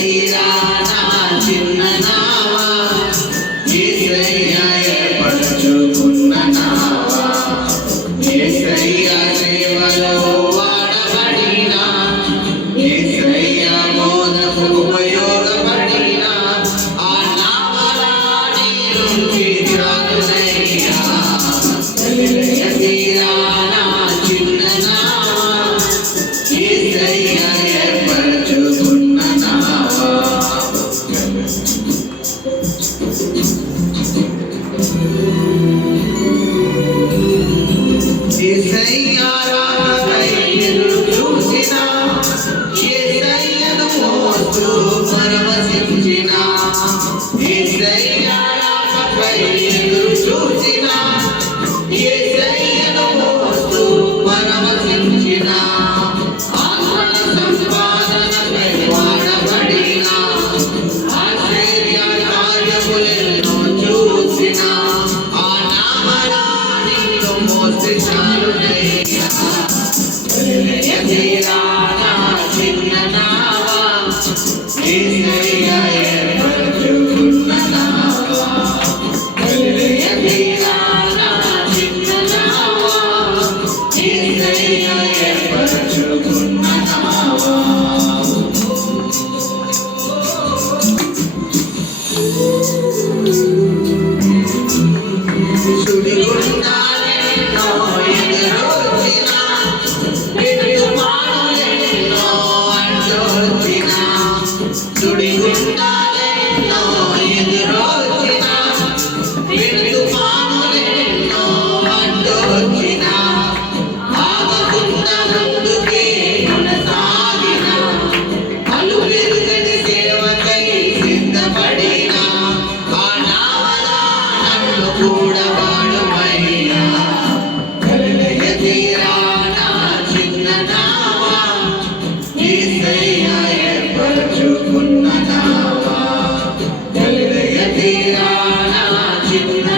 తీరా నా చిన్న నావా యేసయ్య ఏర్పరచుకున్న నావా యేసయ్య సేవలో వాడబడిన యేసయ్య బోధకు ఉపయోగపడిన ఆ నావలా నేను తీరానయ్యా తీరా నా చిన్న నావా యేసయ్య ఏర్పరచుకున్న నావా యేసయ్య రాకై ఎదురు చూసిన యేసయ్యను మోస్తూ పరవశించిన యేసయ్య రాకై ఎదురు చూసిన యేసయ్యను మోస్తూ పరవశించిన ఆత్మల సంపాదనకై వాడబడిన ఆశ్చర్య కార్యములెన్నో చూసిన ఆ నామలా నిన్ను మోసి చాలునయ్యా తీరా నా చిన్న నావా యేసయ్య ఏర్పరచుకున్న నావా తీరా నా చిన్న నావా యేసయ్య ఏర్పరచుకున్న నావా సుడిగుండాలెన్నో ఎదురొచ్చిన పిడుగుపాటులెన్నో అడ్డొచ్చిన సుడిగుండాలెన్నో ఎదురొచ్చిన పిడుగుపాటులెన్నో అడ్డొచ్చిన ఆగకుండా ముందుకే కొనసాగిన అలుపెరుగని సేవకై సిద్ధపడిన ఆ నావలా నన్ను కూడా వాడుమయ్యా తీరా నా చిన్న నావా యేసయ్య ఏర్పరచుకున్న నావా తీరా నా చిన్న